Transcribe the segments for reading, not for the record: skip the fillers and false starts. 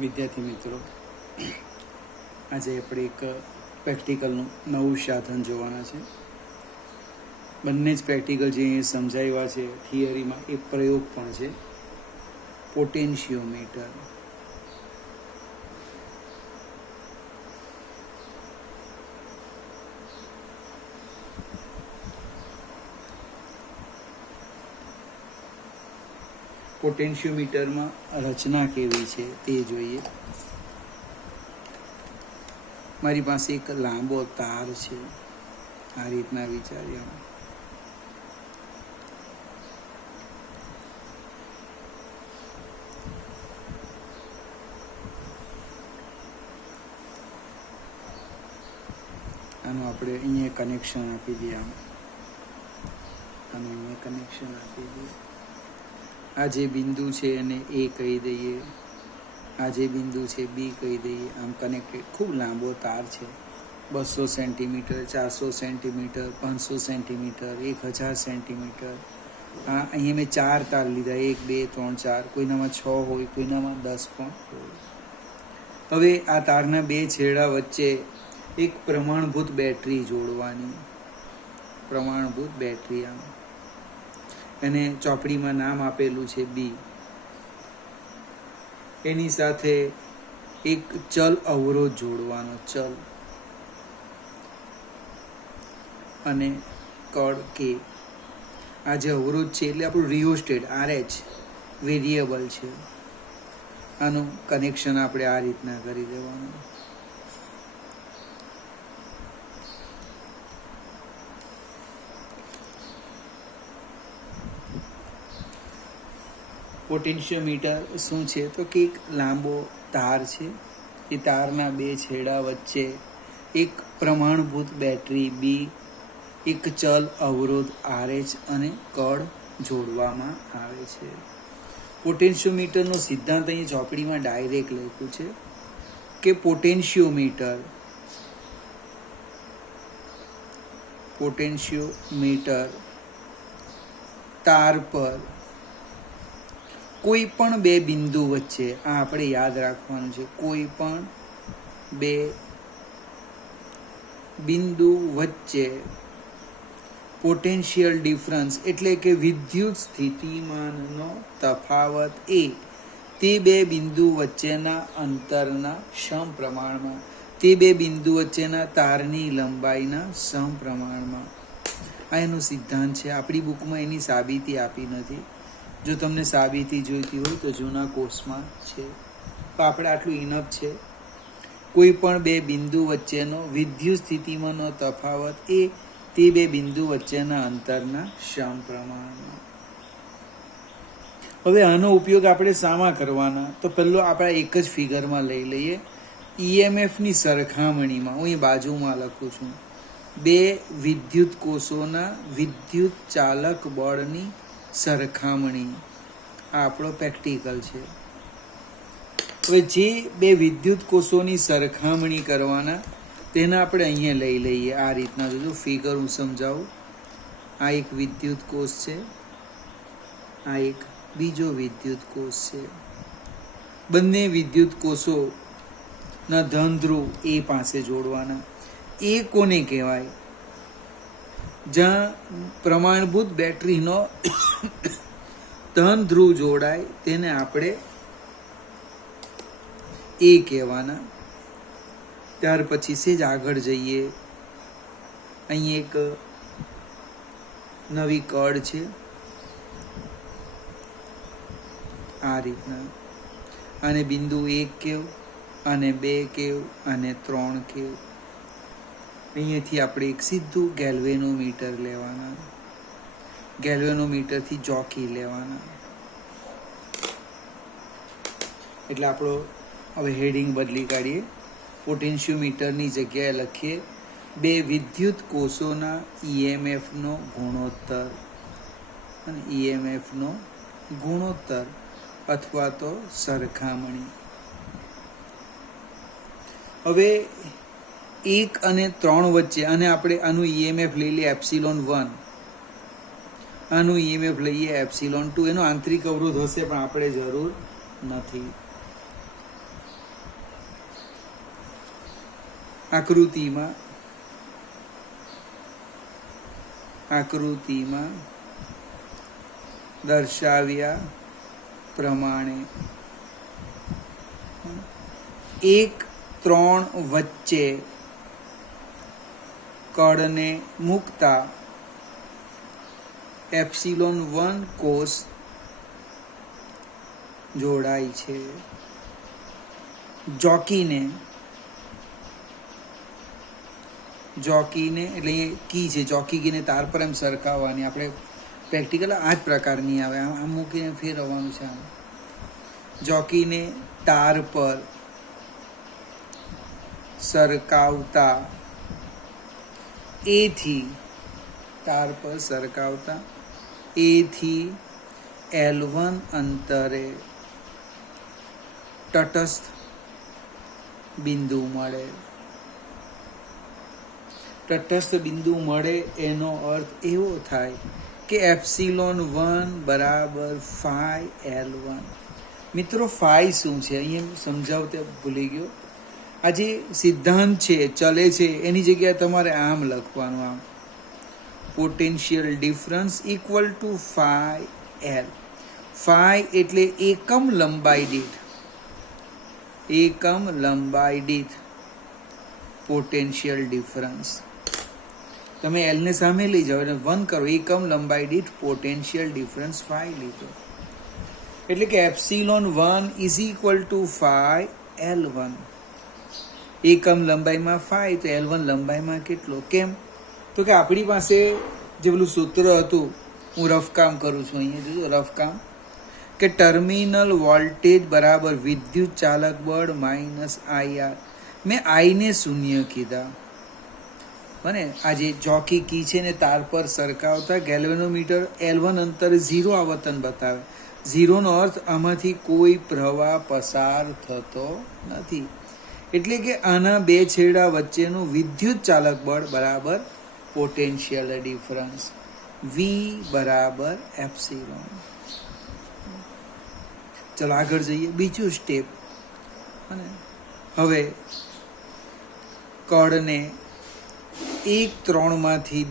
વિદ્યાર્થી મિત્રો, આજે આપણે એક પ્રેક્ટિકલનું નવું સાધન જોવાના છે. બંને જ પ્રેક્ટિકલ જે સમજાવ્યા છે થિયરીમાં એ પ્રયોગ પણ છે. પોટેન્શિયોમીટર. પોટેન્શિયોમીટરમાં રચના કેવી છે તે જોઈએ. મારી પાસે એક લાંબો તાર છે, આ રીતના વિચાર્યા. આનું આપણે અહીંયા કનેક્શન આપી દઈએ. આનું અહીંયા કનેક્શન આપી દઈએ. આ જે બિંદુ છે એને એ કહી દઈએ, આ જે બિંદુ છે બી કહી દઈએ. આમ કનેક્ટેડ ખૂબ લાંબો તાર છે. 200 સેન્ટીમીટર, 400 સેન્ટીમીટર, 500 સેન્ટીમીટર, 1000 સેન્ટીમીટર. આ અહીંયા મેં 4 તાર લીધા, 1, 2, 3, 4. કોઈનામાં 6 હોય, કોઈનામાં 10 પણ હોય. હવે આ તારના બે છેડા વચ્ચે એક પ્રમાણભૂત બેટરી જોડવાની. પ્રમાણભૂત બેટરી, આમ એને ચોપડીમાં નામ આપેલું છે બી. એની સાથે એક ચલ અવરોધ જોડવાનો, ચલ, અને કળ કે. આ જે અવરોધ છે એટલે આપણું રિયોસ્ટેટ RH વેરિયેબલ છે. આનું કનેક્શન આપણે આ રીતના કરી દેવાનું. પોટેન્શિયોમીટર શું છે તો કે એક લાંબો તાર છે. એ તારના બે છેડા વચ્ચે એક પ્રમાણભૂત બેટરી બી, એક ચલ અવરોધ RH અને કળ જોડવામાં આવે છે. પોટેન્શિયોમીટરનો સિદ્ધાંત અહીં ચોપડીમાં ડાયરેક્ટ લખ્યું છે કે પોટેન્શિયોમીટર તાર પર કોઈ પણ બે બિંદુ વચ્ચે, આ આપણે યાદ રાખવાનું છે, કોઈ પણ બે બિંદુ વચ્ચે પોટેન્શિયલ ડિફરન્સ એટલે કે વિદ્યુત સ્થિતિમાનનો તફાવત એ તે બે બિંદુ વચ્ચેના અંતરના સમપ્રમાણમાં, તે બે બિંદુ વચ્ચેના તારની લંબાઈના સમપ્રમાણમાં. આ એનો સિદ્ધાંત છે. આપણી બુકમાં એની સાબિતી આપી નથી. જો તમને સાબિતી જોઈતી હોય તો જૂના કોર્સમાં છે. તો આપણે આટલું ઇનફ છે. કોઈ પણ બે બિંદુ વચ્ચેનો વિદ્યુત સ્થિતિમાંનો તફાવત એ તે બે બિંદુ વચ્ચેના અંતરના સમપ્રમાણમાં. હવે આનો ઉપયોગ આપણે શામાં કરવાના? તો પહેલો આપણે એક જ ફિગરમાં લઈ લઈએ. EMFની સરખામણીમાં, હું એ બાજુમાં લખું છું, બે વિદ્યુત કોષોના વિદ્યુત ચાલક બળની સરખામણી. આ આપણો પ્રેક્ટિકલ છે. હવે જે બે વિદ્યુત કોષોની સરખામણી કરવાના તેના આપણે અહીંયા લઈ લઈએ. આ રીતના જોજો, ફિગર હું સમજાવું. આ એક વિદ્યુત કોષ છે, આ એક બીજો વિદ્યુત કોષ છે. બંને વિદ્યુત કોષોના ધન ધ્રુવ એ પાસે જોડવાના. એ કોને કહેવાય? જ્યાં પ્રમાણભૂત બેટરીનો ધન ધ્રુવ જોડાય તેને આપણે એ કહેવાના. ત્યાર પછી સેજ આગળ જઈએ. અહીં એક નવી કળ છે, આ રીતના. આને બિંદુ 1 કેવ, અને 2 કેવ, અને 3 કેવ. અહીંયાથી આપણે એક સીધું ગેલ્વેનોમીટર લેવાના. ગેલ્વેનોમીટરથી જોકી લેવાના. એટલે આપણો હવે હેડિંગ બદલી કાઢીએ. પોટેન્શિયોમીટરની જગ્યાએ લખીએ બે વિદ્યુત કોષોના EMFનો ગુણોત્તર. અને EMFનો ગુણોત્તર અથવા તો સરખામણી. હવે 1 અને 3 વચ્ચે, અને આપણે આનું EMF લઈ લઈએ ε1, આનું EMF લઈએ ε2. એનો આંતરિક અવરોધ હશે પણ આપણે જરૂર નથી. આકૃતિમાં દર્શાવ્યા પ્રમાણે 1-3 વચ્ચે કળને મૂકતા ε1 કોષ જોડાય છે. જોકીને એટલે એ કી છે, જોકી કીને તાર પર એમ સરકાવવાની. આપણે પ્રેક્ટિકલ આ જ પ્રકારની આવે, આમ મૂકીને ફેરવવાનું છે. આમ જોકીને તાર પર સરકાવતા એથી L1 અંતરે તટસ્થ બિંદુ મળે. તટસ્થ બિંદુ મળે એનો અર્થ એવો થાય કે ε1 બરાબર phi L1. મિત્રો phi શું છે અહીંયા સમજાવતે ભૂલી ગયો. આ જે સિદ્ધાંત છે, ચલે છે, એની જગ્યાએ તમારે આમ લખવાનું, આમ potential difference equal to phi L. phi એટલે એકમ લંબાઈ દીઠ પોટેન્શિયલ ડિફરન્સ. તમે L ને સામે લઈ જાઓ અને 1 કરો, એકમ લંબાઈ દીઠ પોટેન્શિયલ ડિફરન્સ phi લીધો. એટલે કે ε1 is equal to phi L1. એકમ લંબાઈમાં phi તો L1 લંબાઈમાં કેટલો? કેમ? તો કે આપણી પાસે જે પેલું સૂત્ર હતું, હું રફ કામ કરું છું અહીંયા, જોજો રફ કામ, કે ટર્મિનલ વોલ્ટેજ બરાબર વિદ્યુત ચાલક બળ માઇનસ IR. મેં I ને 0 કીધા. અને આ જે જોકી કી છે ને તાર પર સરકાવતા ગેલ્વેનોમીટર L1 અંતરે 0 આવર્તન બતાવે. 0 નો અર્થ આમાંથી કોઈ પ્રવાહ પસાર થતો નથી. એટલે કે આના બે છેડા વચ્ચેનું વિદ્યુત ચાલક બળ બરાબર પોટેન્શિયલ ડિફરન્સ, V બરાબર એપ્સિલોન. ચલો આગળ જઈએ, બીજું સ્ટેપ. અને હવે કળને 1-3 માંથી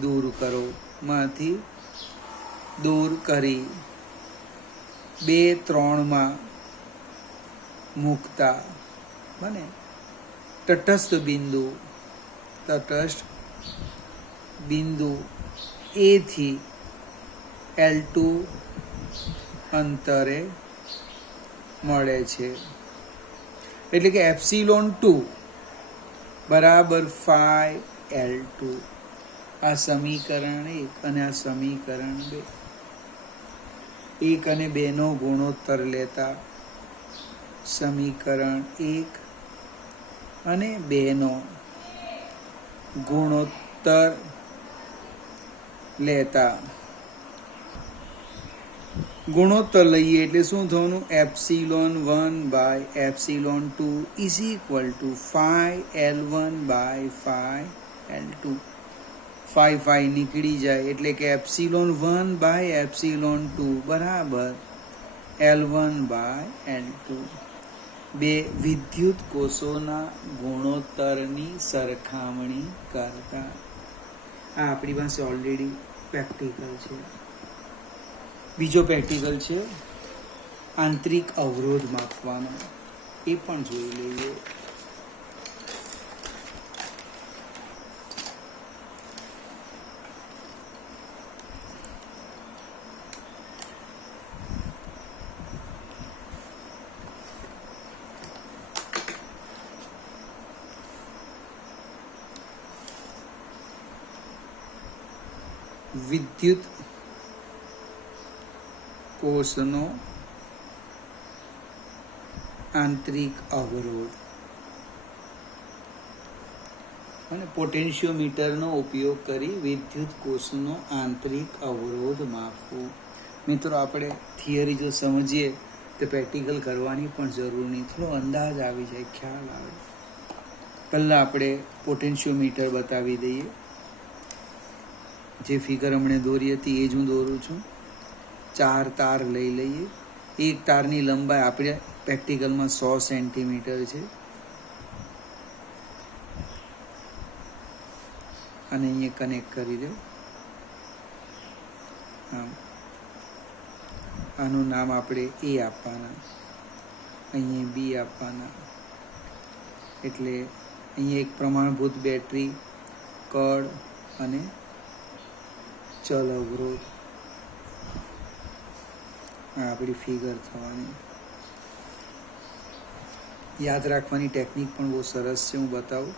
દૂર કરી 2-3 માં મૂકતા બને તટસ્થ બિંદુ A થી L2 અંતરે મળે છે. એટલે કે ε2 બરાબર phi L2. આ સમીકરણ 1 અને આ સમીકરણ 2. 1 અને 2 નો ગુણોત્તર લેતા સમીકરણ 1 અને 2 નો ગુણોત્તર લઈએ એટલે શું થવાનું? ε1/ε2 is equal to phi L1/phi L2. phi નીકળી જાય એટલે કે ε1/ε2 બરાબર L1/L2. બે વિદ્યુત કોષોના ગુણોત્તરની સરખામણી કરતા. આ આપણી પાસે ઓલરેડી પ્રેક્ટિકલ છે. બીજો પ્રેક્ટિકલ છે આંતરિક અવરોધ માપવાનો, એ પણ જોઈ લઈએ. વિદ્યુત કોષનો આંતરિક અવરોધ અને પોટેન્શિયોમીટરનો ઉપયોગ કરી વિદ્યુત કોષનો આંતરિક અવરોધ માપવો. મિત્રો, આપણે થિયરી જો સમજીએ તો પ્રેક્ટિકલ કરવાની પણ જરૂર નહીં, થોડો અંદાજ આવી જાય, ખ્યાલ આવે. પહેલાં આપણે પોટેન્શિયોમીટર બતાવી દઈએ. જે ફિગર હમણે દોરી હતી એ જ હું દોરું છું. 4 તાર લઈ લઈએ. એક તારની લંબાઈ આપણે પ્રેક્ટિકલમાં 100 સેન્ટીમીટર છે. અને અહીંયા કનેક્ટ કરી દો. આમ આનું નામ આપણે એ આપવાના, અહીંયા બી આપવાના. એટલે અહીંયા એક પ્રમાણભૂત બેટરી, કળ અને ચલ અવરોધ, આ આપણી ફિગર થવાની. યાદ રાખવાની ટેકનિક પણ બહુ સરસ છે, હું બતાવું.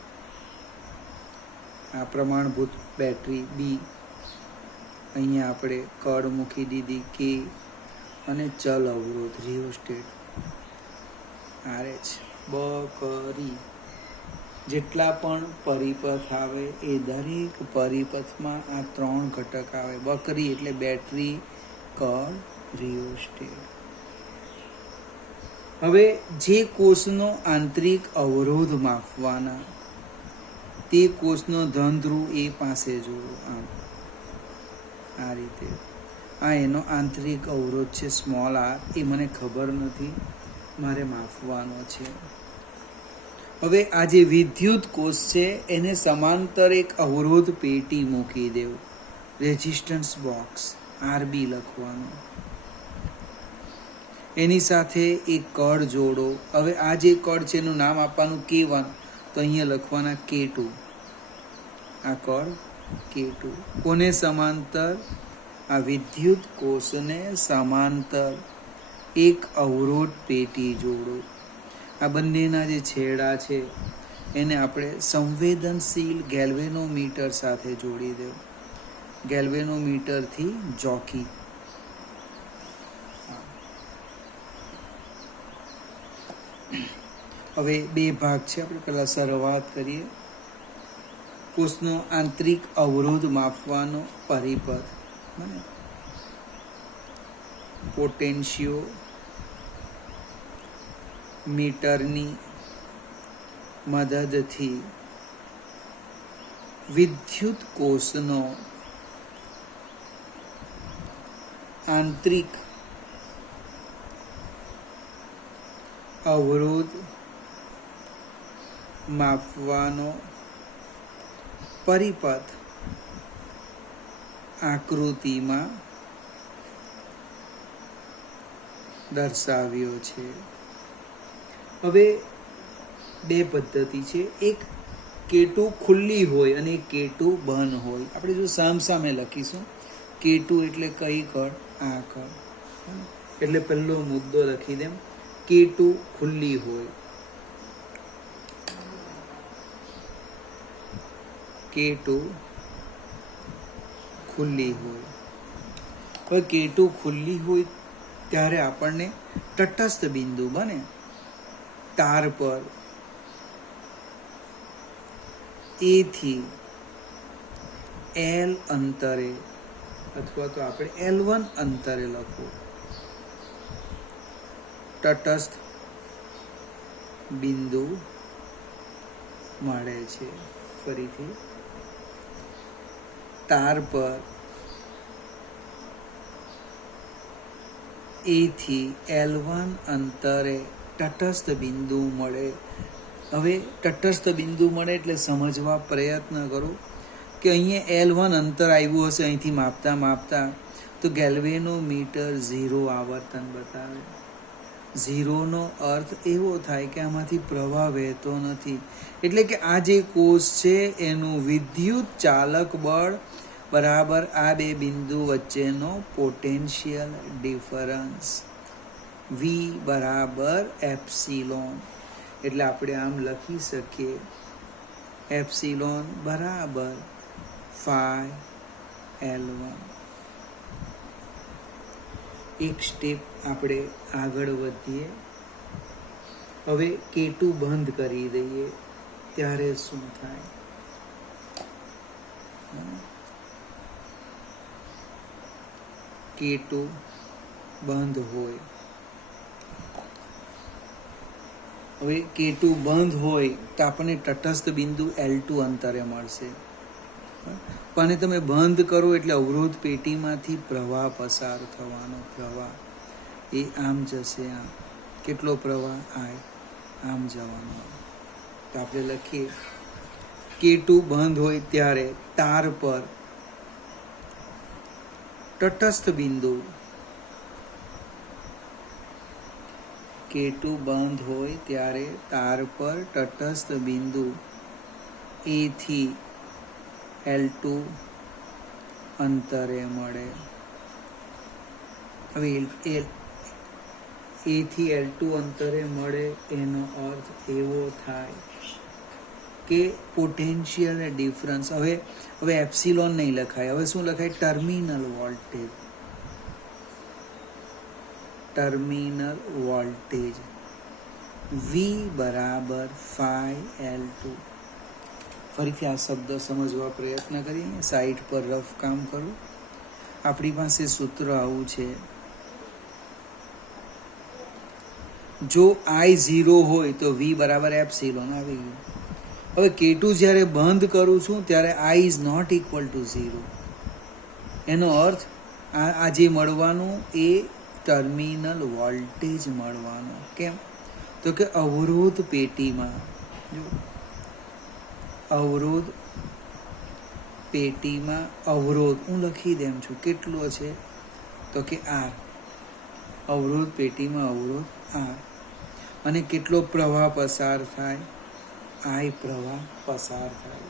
આ પ્રમાણભૂત બેટરી બી, અહીંયા આપણે કળ મૂકી દીધી કે, અને ચલ અવરોધ રિયોસ્ટેટ RH. બકરી જેટલા પણ પરિપથ આવે એ દરેક પરિપથમાં આ 3 ઘટક આવે. બકરી એટલે બેટરી, કળ, રિયોસ્ટેટ. હવે જે કોષનો આંતરિક અવરોધ માપવાના, તે કોષનો ધન ધ્રુવ એ પાસે જોડો. આમ આ રીતે આ એનો આંતરિક અવરોધ છે, સ્મોલ r. એ મને ખબર નથી, મારે માપવાનો છે. હવે આ જે વિદ્યુત કોષ છે એને સમાંતર એક અવરોધ પેટી મૂકી દેવું, રેઝિસ્ટન્સ બોક્સ, RB લખવાનું. એની સાથે એક કળ જોડો. હવે આ જે કળ છે એનું નામ આપવાનું K1, તો અહીંયા લખવાના K2. આ કળ K2 કોને સમાંતર? આ વિદ્યુત કોષને સમાંતર એક અવરોધ પેટી જોડો. આ બંનેના જે છેડા છે એને આપણે સંવેદનશીલ ગેલ્વેનોમીટર સાથે જોડી દો. ગેલ્વેનોમીટરથી જોકી. હવે 2 ભાગ છે, આપણે પહેલા શરૂઆત કરીએ. કોષનો આંતરિક અવરોધ માપવાનો પરિપથ, બને પોટેન્શિયો મીટરની મદદથી વિદ્યુત કોષનો આંતરિક અવરોધ માપવાનો પરિપથ આકૃતિમાં દર્શાવ્યો છે. હવે 2 પદ્ધતિ છે, એક K2 ખુલ્લી હોય અને એક K2 બંધ હોય. આપણે જો સામસામે લખીશું, K2 એટલે કઈ કળ? આ કળ. એટલે પહેલો મુદ્દો લખી દેમ, K2 ખુલ્લી હોય, K2 ખુલ્લી હોય. હવે K2 ખુલ્લી હોય ત્યારે આપણને તટસ્થ બિંદુ બને તાર પર A થી L અંતરે, અથવા તો આપણે L1 અંતરે લખો, તટસ્થ બિંદુ મળે છે. ફરીથી તાર પર A થી L1 અંતરે તટસ્થ બિંદુ મળે. હવે તટસ્થ બિંદુ મળે એટલે સમજવા પ્રયત્ન કરો કે અહીંયા L1 અંતર આવ્યું હશે, અહીંથી માપતા માપતા તો ગેલ્વેનોમીટર 0 આવર્તન બતાવે. 0નો અર્થ એવો થાય કે આમાંથી પ્રવાહ વહેતો નથી. એટલે કે આ જે કોષ છે એનું વિદ્યુત ચાલક બળ બરાબર આ 2 બિંદુ વચ્ચેનો પોટેન્શિયલ ડિફરન્સ, V બરાબર એપ્સિલોન. એટલે આપણે આમ લખી શકીએ, એપ્સિલોન બરાબર phi L1. એક સ્ટેપ આપણે આગળ વધીએ. હવે K2 બંધ કરી દઈએ ત્યારે શું થાય? K2 બંધ હોય. હવે K2 બંધ હોય તો આપણને તટસ્થ બિંદુ L2 અંતરે મળશે. પણ તમે બંધ કરો એટલે અવરોધ પેટીમાંથી પ્રવાહ પસાર થવાનો. પ્રવાહ એ આમ જશે, આમ. કેટલો પ્રવાહ? આમ જવાનો. તો આપણે લખીએ K2 બંધ હોય ત્યારે તાર પર તટસ્થ બિંદુ, K2 બંધ હોય ત્યારે તાર પર તટસ્થ બિંદુ A થી L2 અંતરે મળે. હવે A થી L2 અંતરે મળે એનો અર્થ એવો થાય કે પોટેન્શિયલ ડિફરન્સ, હવે એપ્સિલોન નહીં લખાય, હવે શું લખાય? Terminal voltage. Terminal voltage V બરાબર 5L2. ફરીથી આ શબ્દ સમજવા પ્રયત્ન કરીએ. સાઈડ પર રફ કામ કરું. આપણી પાસે સૂત્ર આવું છે, જો I 0 હોય તો V બરાબર એપ્સિલોન આવી ગયું. હવે K2 જ્યારે બંધ કરું છું ત્યારે I is not equal to 0. એનો અર્થ આ જે મળવાનું એ ટર્મિનલ વોલ્ટેજ મળવાનો. કેમ? તો કે અવરોધ પેટીમાં, જો અવરોધ પેટીમાં અવરોધ હું લખી દેમ છું, કેટલો છે? તો કે R. અવરોધ પેટીમાં અવરોધ R. અને કેટલો પ્રવાહ પસાર થાય? I પ્રવાહ પસાર થાય.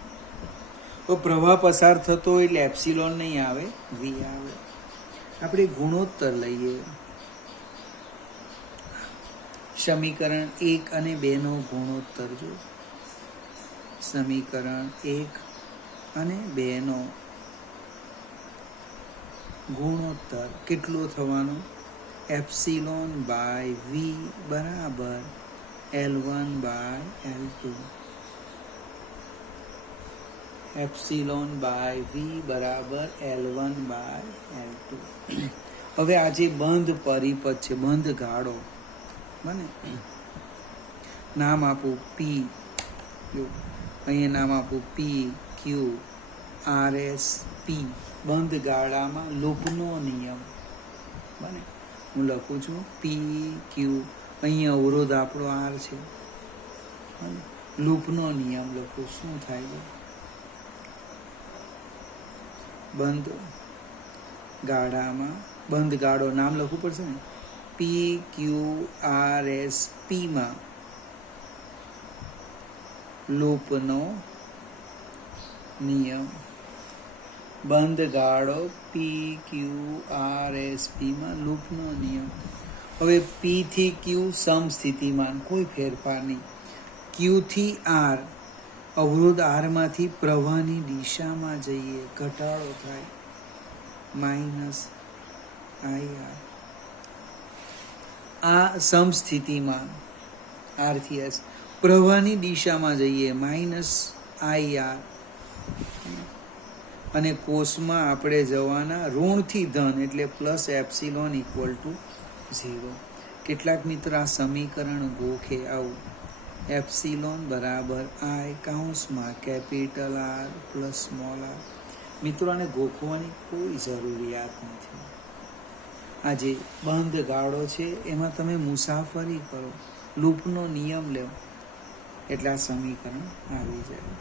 તો પ્રવાહ પસાર થતો એટલે એપ્સિલોન નહીં આવે, V આવે. આપણે ગુણોત્તર લઈએ. સમીકરણ 1 અને 2 નો ગુણોત્તર જો. સમીકરણ 1 અને 2 નો ગુણોત્તર કેટલો થવાનો? એપ્સિલોન બાય V બરાબર L1 by L2. Epsilon by V બરાબર L1 બાય L2. હવે આ જે બંધ પરિપથ છે, બંધ ગાળો, બને નામ આપું P, અહીંયા નામ આપું P Q R S P. બંધ ગાળામાં લૂપનો નિયમ બને. હું લખું છું P Q, અહીંયા અવરોધ આપણો R છે, લૂપનો નિયમ લખું. શું થાય છે? બંધ ગાળામાં, બંધ ગાળો નામ લખવું પડશે ને, P Q R S P માં લૂપનો નિયમ. બંધ ગાળો P Q R S P માં લૂપનો નિયમ. હવે P થી Q સમસ્થિતિમાન, કોઈ ફેરફાર નહીં. Q થી R, અવરોધ R માંથી પ્રવાહની દિશામાં જઈએ, ઘટાડો થાય, -IR. આ સમસ્થિતિમાન R થી S, પ્રવાહની દિશામાં જઈએ, -IR. અને કોષમાં આપણે જવાના ઋણથી ધન, એટલે પ્લસ એપ્સિલોન ઇક્વલ ટુ 0. કેટલાક મિત્ર આ સમીકરણ ગોખે આવું, એપ્સિલોન બરાબર I કૌંસમાં capital R plus small r. મિત્રો આને ગોખવાની કોઈ જરૂરિયાત નથી. આ જે બંધ ગાળો છે એમાં તમે મુસાફરી કરો, લૂપનો નિયમ લેવો, એટલે આ સમીકરણ આવી જાય.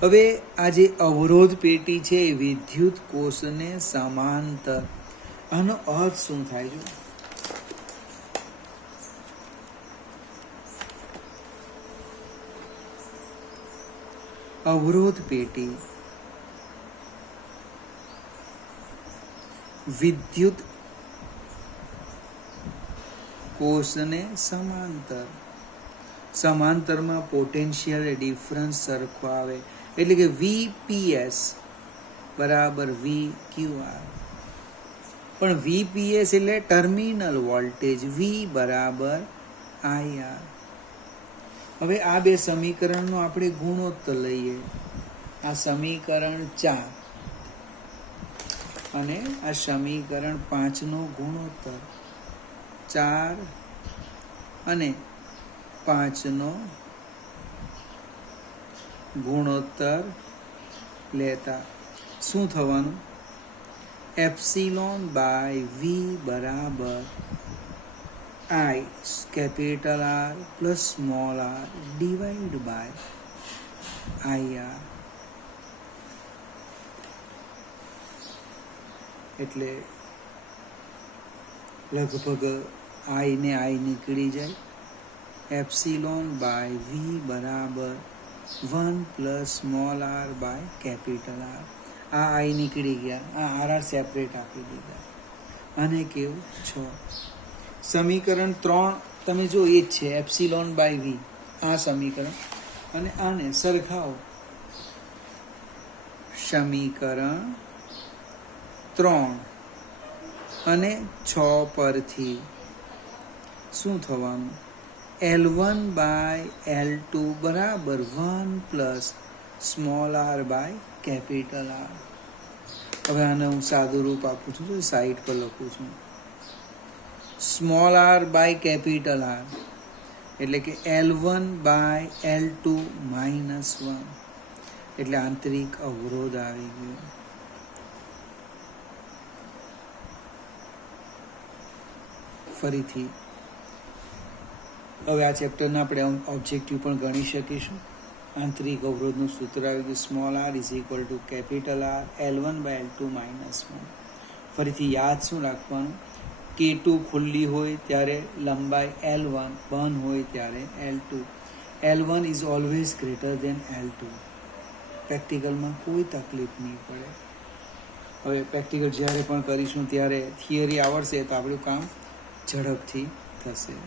હવે આ જે અવરોધ પેટી છે એ વિદ્યુત કોષને સમાંતર, આનો અર્થ શું થાય છે? અવરોધ પેટી વિદ્યુત કોષને સમાંતર, સમાંતરમાં પોટેન્શિયલ ડિફરન્સ સરખો આવે, એટલે કે VPS બરાબર VQR. પણ VPS એટલે ટર્મિનલ વોલ્ટેજ, V બરાબર IR. હવે આ બે સમીકરણનો આપણે ગુણોત્તર લઈએ. આ સમીકરણ 4 અને આ સમીકરણ 5 નો ગુણોત્તર, 4 અને 5 નો ગુણોત્તર લેતા શું થવાનું? એપ્સિલોન બાય V બરાબર I capital R plus small r divide by IR. એટલે લગભગ આઈ ને આઈ નીકળી જાય. એપ્સિલોન બાય વી બરાબર 1 plus small R by capital R. આ આઈ નીકળી ગયા, આ આર આર સેપરેટ આપી દીધા. અને કેવું 6. સમીકરણ 3 તમે જો એ જ છે, એપ્સિલોન બાય વી આ સમીકરણ, અને આને સરખાવો. સમીકરણ 3 અને 6 પરથી શું થવાનું? L1 બાય L2 બરાબર 1 plus small R by capital R. હવે આને હું સાદું રૂપ આપું છું, તો સાઈડ પર લખું છું. Small R by capital R એટલે કે L1 બાય L2 માઇનસ 1, એટલે આંતરિક અવરોધ આવી ગયો. ફરીથી હવે આ ચેપ્ટરના આપણે ઓબ્જેક્ટિવ પણ ગણી શકીશું. આંતરિક અવરોધનું સૂત્ર આવી ગયું, small R is equal to capital R L1 by L2 minus 1. ફરીથી યાદ શું રાખવાનું? K2 ખુલ્લી હોય ત્યારે લંબાઈ L1, બંધ હોય ત્યારે L2. L1 is always greater than L2. પ્રેક્ટિકલમાં કોઈ તકલીફ નહીં પડે. હવે પ્રેક્ટિકલ જ્યારે પણ કરીશું ત્યારે થિયરી આવડશે તો આપણું કામ ઝડપથી થશે.